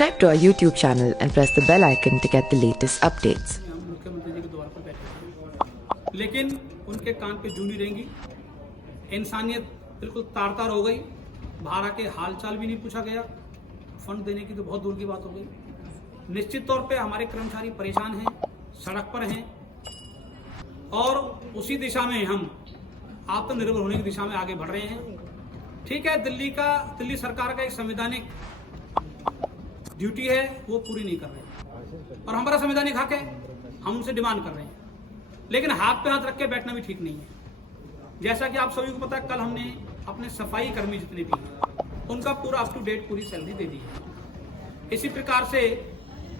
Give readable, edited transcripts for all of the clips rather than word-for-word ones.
Subscribe to our YouTube channel and press the bell icon to get the latest updates. मुख्यमंत्री जी के द्वार पर बैठे, लेकिन उनके कान पे जू नहीं रहेंगी। इंसानियत बिल्कुल तार-तार हो गई। भाड़ा के हालचाल भी नहीं पूछा गया। फंड देने की तो बहुत दूर की बात हो गई। निश्चित तौर पे हमारे कर्मचारी परेशान हैं, सड़क पर हैं और उसी दिशा में हम आत्मनिर्भर होने की दिशा में आगे बढ़ रहे हैं। ठीक है, दिल्ली सरकार का एक संवैधानिक ड्यूटी है, वो पूरी नहीं कर रहे और हमारा संवैधानिक हक है, हम उनसे डिमांड कर रहे हैं, लेकिन हाथ पे हाथ रख के बैठना भी ठीक नहीं है। जैसा कि आप सभी को पता है, कल हमने अपने सफाई कर्मी जितने भी हैं उनका पूरा अप टू डेट पूरी सैलरी दे दी है। इसी प्रकार से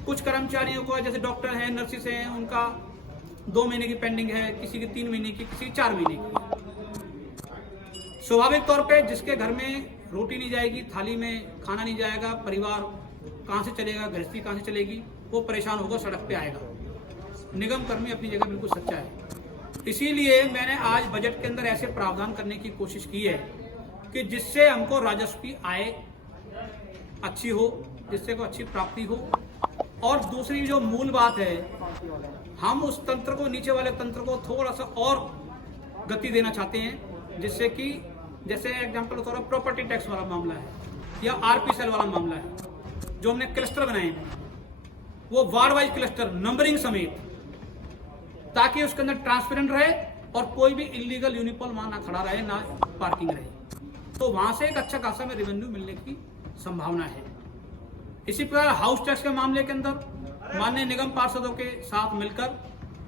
कुछ कर्मचारियों को, जैसे डॉक्टर हैं, नर्सिस हैं, उनका 2 महीने की पेंडिंग है, किसी की 3 महीने की, किसी की 4 महीने की। स्वाभाविक तौर पे जिसके घर में रोटी नहीं जाएगी, थाली में खाना नहीं जाएगा, परिवार कहाँ से चलेगा, गृहस्थी कहाँ से चलेगी, वो परेशान होगा, सड़क पे आएगा। निगम कर्मी अपनी जगह बिल्कुल सच्चा है। इसीलिए मैंने आज बजट के अंदर ऐसे प्रावधान करने की कोशिश की है कि जिससे हमको राजस्व आय अच्छी हो, जिससे को अच्छी प्राप्ति हो। और दूसरी जो मूल बात है, हम उस तंत्र को, नीचे वाले तंत्र को थोड़ा सा और गति देना चाहते हैं, जिससे कि जैसे एग्जाम्पल के तौर पर प्रॉपर्टी टैक्स वाला मामला है या आरपी सेल वाला मामला है, जो हमने क्लस्टर बनाए हैं, वो वार्ड वाइज क्लस्टर नंबरिंग समेत, ताकि उसके अंदर ट्रांसपेरेंट रहे और कोई भी इलीगल यूनिपॉल वहां ना खड़ा रहे, ना पार्किंग रहे, तो वहां से एक अच्छा खासा में रेवेन्यू मिलने की संभावना है। इसी प्रकार हाउस टैक्स के मामले के अंदर माननीय निगम पार्षदों के साथ मिलकर,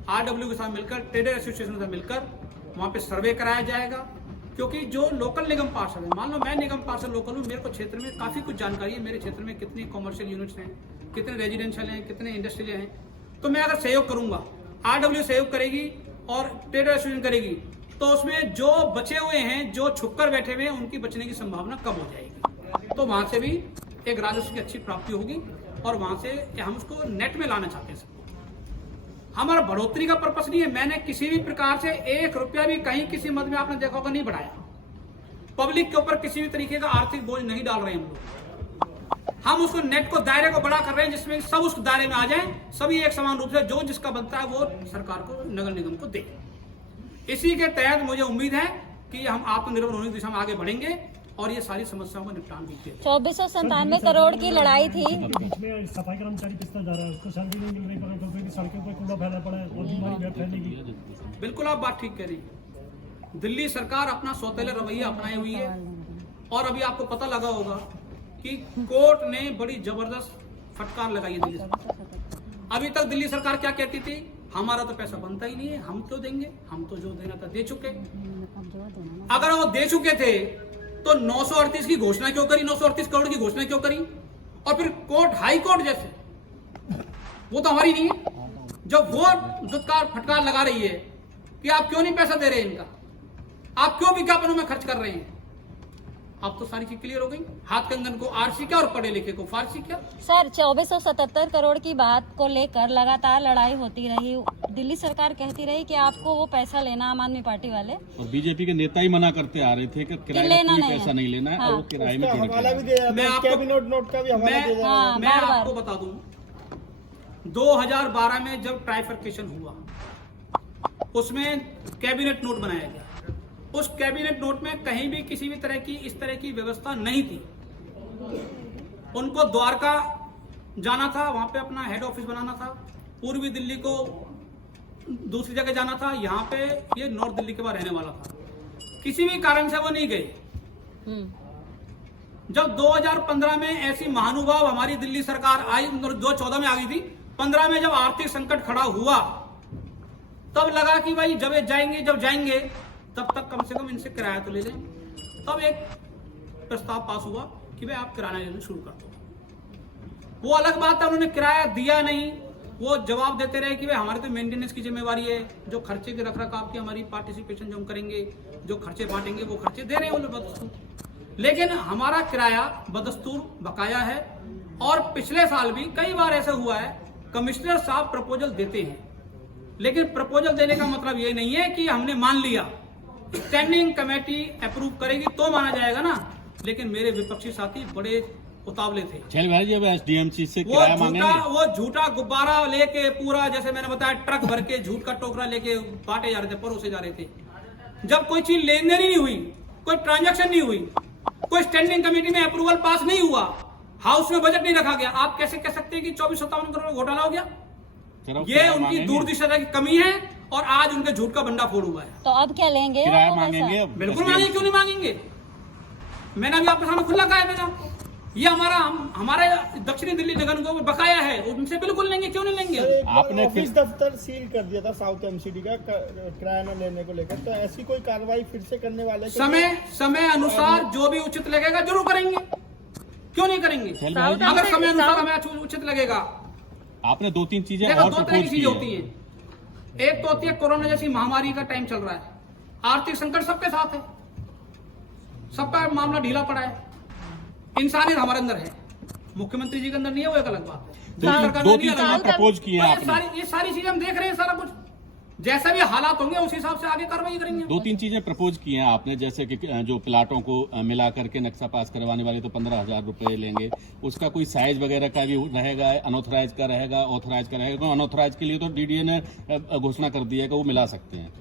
आरडब्ल्यू के साथ मिलकर, ट्रेडर एसोसिएशन के साथ मिलकर वहां पे सर्वे कराया जाएगा। क्योंकि जो लोकल निगम पार्षद है, मान लो मैं निगम पार्षद लोकल हूँ, मेरे को क्षेत्र में काफी कुछ जानकारी है, मेरे क्षेत्र में कितनी कॉमर्शियल यूनिट्स हैं, कितने रेजिडेंशियल हैं, कितने इंडस्ट्रियल हैं, तो मैं अगर सहयोग करूंगा, आरडब्ल्यू सहयोग करेगी और ट्रेडर एसोसिएशन करेगी, तो उसमें जो बचे हुए हैं, जो छुपकर बैठे हुए हैं, उनकी बचने की संभावना कम हो जाएगी। तो वहां से भी एक राजस्व की अच्छी प्राप्ति होगी और वहां से हम उसको नेट में लाना चाहते हैं। हमारा बढ़ोतरी का पर्पस नहीं है। मैंने किसी भी प्रकार से 1 रुपया भी कहीं किसी मद में आपने देखा होगा नहीं बढ़ाया। पब्लिक के ऊपर किसी भी तरीके का आर्थिक बोझ नहीं डाल रहे हम उसको नेट को, दायरे को बड़ा कर रहे हैं, जिसमें सब उस दायरे में आ जाएं, सभी एक समान रूप से जो जिसका बनता है वो सरकार को, नगर निगम को दे। इसी के तहत मुझे उम्मीद है कि हम आत्मनिर्भर होने की दिशा में आगे बढ़ेंगे और ये सारी समस्याओं का निपटान भी किया। 2497 करोड़ की लड़ाई थी। बीच में सफाई कर्मचारी पिसता जा रहा है, उसको सैलरी नहीं मिल रही, पर सड़कों पर कूड़ा फैला पड़ा है और बीमारी फैलेगी। बिल्कुल आप बात ठीक कह रही हैं। दिल्ली सरकार अपना सौतेला रवैया अपनाई हुई है और अभी आपको पता लगा होगा कि कोर्ट ने बड़ी जबरदस्त फटकार लगाई है दिल्ली सरकार। अभी तक दिल्ली सरकार क्या कहती थी, हमारा तो पैसा बनता ही नहीं है, हम क्यों देंगे, हम तो जो देना था दे चुके। अगर वो दे चुके थे तो 938 की घोषणा क्यों करी, 938 करोड़ की घोषणा क्यों करी? और फिर कोर्ट, हाई कोर्ट जैसे, वो तो हमारी नहीं है, जब वो दुत्कार फटकार लगा रही है कि आप क्यों नहीं पैसा दे रहे इनका, आप क्यों विज्ञापनों में खर्च कर रहे हैं, अब तो सारी चीज क्लियर हो गई। हाथ कंगन को आरसी क्या और पढ़े लिखे को फारसी क्या। सर 2477 करोड़ की बात को लेकर लगातार लड़ाई होती रही। दिल्ली सरकार कहती रही कि आपको वो पैसा लेना, आम आदमी पार्टी वाले और बीजेपी के नेता ही मना करते आ रहे थे कि किराए का कोई पैसा नहीं लेना है। और वो किराए में मैं आपको बता दूं, 2012 में जब ट्राइफर्केशन हुआ, उसमें कैबिनेट नोट बनाया गया। उस कैबिनेट नोट में कहीं भी किसी भी तरह की इस तरह की व्यवस्था नहीं थी। उनको द्वारका जाना था, वहां पे अपना हेड ऑफिस बनाना था, पूर्वी दिल्ली को दूसरी जगह जाना था, यहाँ पे ये नॉर्थ दिल्ली के बाद रहने वाला था। किसी भी कारण से वो नहीं गए। जब 2015 में ऐसी महानुभाव हमारी दिल्ली सरकार आई, 2014 में आ गई थी, 15 में जब आर्थिक संकट खड़ा हुआ, तब लगा कि भाई जब जाएंगे तब तक कम से कम इनसे किराया तो ले लें। तब एक प्रस्ताव पास हुआ कि भाई आप किराया लेना शुरू कर दो। वो अलग बात है, उन्होंने किराया दिया नहीं, वो जवाब देते रहे कि भाई हमारे तो मेंटेनेंस की जिम्मेवारी है, जो खर्चे के रखरखाव की हमारी पार्टिसिपेशन जो हम करेंगे, जो खर्चे बांटेंगे वो खर्चे दे रहे हैं वो लोग बदस्तूर। लेकिन हमारा किराया बदस्तूर बकाया है। और पिछले साल भी कई बार ऐसा हुआ है, कमिश्नर साहब प्रपोजल देते हैं, लेकिन प्रपोजल देने का मतलब ये नहीं है कि हमने मान लिया, स्टैंडिंग कमेटी अप्रूव करेगी तो माना जाएगा ना। लेकिन मेरे विपक्षी साथी बड़े उतावले थे। चल भाई जी अब एसडीएमसी से वो किराया मांगेंगे। वो झूठा गुब्बारा लेके पूरा, जैसे मैंने बताया, ट्रक भर के झूठ का टोकरा लेके बांटे जा रहे थे, परोसे जा रहे थे। जब कोई चीज लेन देन ही नहीं हुई, कोई ट्रांजैक्शन नहीं हुई, कोई स्टैंडिंग कमेटी में अप्रूवल पास नहीं हुआ, हाउस में बजट नहीं रखा गया, आप कैसे कह सकते हैं कि 24-57 करोड़ घोटाला हो गया? ये उनकी दूरदृष्टता की कमी है और आज उनके झूठ का भंडाफोड़ हुआ है। तो अब क्या लेंगे? किराया वो पैसा? मांगेंगे? बिल्कुल मांगेंगे, क्यों नहीं मांगेंगे? मैंने अभी आपके सामने खुला कहा है, मैंने आपको ये हमारे दक्षिणी दिल्ली निगम निगम में बकाया है, उनसे बिल्कुल लेंगे, क्यों नहीं लेंगे? आपने ऑफिस दफ्तर सील कर दिया था साउथ एमसीडी का किराया न लेने को लेकर, तो ऐसी कोई कार्रवाई फिर से करने वाले हैं? समय अनुसार जो भी उचित लगेगा जरूर करेंगे, क्यों नहीं करेंगे? अगर समय अनुसार हमें उचित लगेगा। आपने 2-3 चीजें देखो, और दो तरह प्रपोज की की चीजें हैं। होती है। एक तो होती है कोरोना जैसी महामारी का टाइम चल रहा है, आर्थिक संकट सबके साथ है, सबका मामला ढीला पड़ा है, इंसानियत हमारे अंदर है, मुख्यमंत्री जी के अंदर नहीं है, वो एक अलग बात है। दो तीन चीजें प्रपोज की हैं आपने। ये सारी चीजें हम देख रहे हैं, सारा कुछ जैसा भी हालात होंगे उस हिसाब से आगे कार्रवाई करेंगे। 2-3 चीजें प्रपोज की हैं आपने, जैसे कि जो प्लाटों को मिला करके नक्शा पास करवाने वाले तो 15,000 रुपए लेंगे, उसका कोई साइज वगैरह का भी रहेगा, अनऑथराइज का रहेगा, ऑथराइज का रहेगा। अनऑथराइज के लिए तो डीडीए ने घोषणा कर दी है कि वो मिला सकते हैं,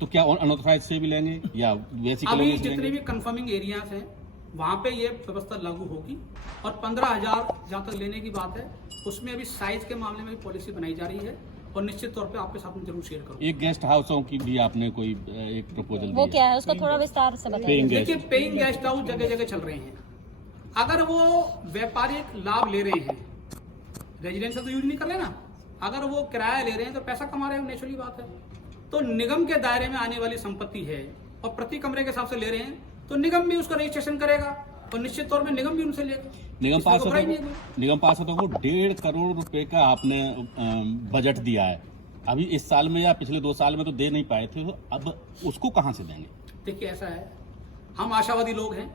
तो क्या अनऑथराइज से भी लेंगे या वैसी अभी कॉलोनी से जितने लेंगे? भी कंफर्मिंग एरियाज हैं वहां पे ये व्यवस्था लागू होगी, और 15,000 जहां तक लेने की बात है उसमें अभी साइज के मामले में भी पॉलिसी बनाई जा रही है, और निश्चित तौर पे आपके साथ में जरूर शेयर करूंगा। एक गेस्ट हाउसों की भी आपने कोई एक प्रपोजल वो दी क्या है, उसको थोड़ा विस्तार से बताइए। Paying guest. देखिए, पेइंग गेस्ट हाउस जगह जगह चल रहे हैं, अगर वो व्यापारिक लाभ ले रहे हैं, रेजिडेंशियल तो यूज नहीं कर रहे ना, अगर वो किराया ले रहे हैं तो पैसा कमा रहे हैं, नेचुरली बात है। तो निगम के दायरे में आने वाली संपत्ति है और प्रति कमरे के हिसाब से ले रहे हैं, तो निगम भी उसका रजिस्ट्रेशन करेगा और निश्चित तौर पर निगम भी उनसे लेगा। निगम इसमें तो बुराई नहीं है कोई। निगम पार्षदों को 1.5 करोड़ रुपए का आपने बजट दिया है, अभी इस साल में या पिछले 2 साल में तो दे नहीं पाए थे, तो अब उसको कहां से देंगे? देखिए, ऐसा है, हम आशावादी लोग हैं,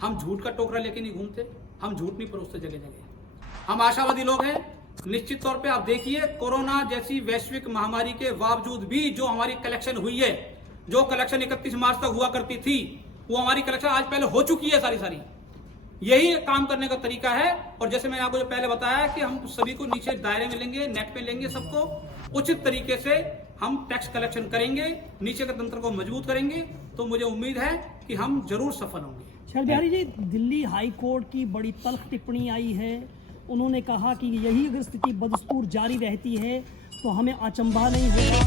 हम झूठ का टोकरा लेके नहीं घूमते, हम झूठ नहीं परोसते जगह जगह, हम आशावादी लोग हैं। निश्चित तौर पे आप देखिए, कोरोना जैसी वैश्विक महामारी के बावजूद भी जो हमारी कलेक्शन हुई है, जो कलेक्शन 31 मार्च तक हुआ करती थी, वो हमारी कलेक्शन आज पहले हो चुकी है सारी। यही काम करने का तरीका है, और जैसे मैंने आपको जो पहले बताया कि हम सभी को नीचे दायरे में लेंगे, नेट में लेंगे, सबको उचित तरीके से हम टैक्स कलेक्शन करेंगे, नीचे के तंत्र को मजबूत करेंगे, तो मुझे उम्मीद है कि हम जरूर सफल होंगे। शरद बिहारी जी, दिल्ली हाई कोर्ट की बड़ी तल्ख टिप्पणी आई है, उन्होंने कहा कि यही अगर स्थिति बदस्तूर जारी रहती है तो हमें अचंभा नहीं होगा।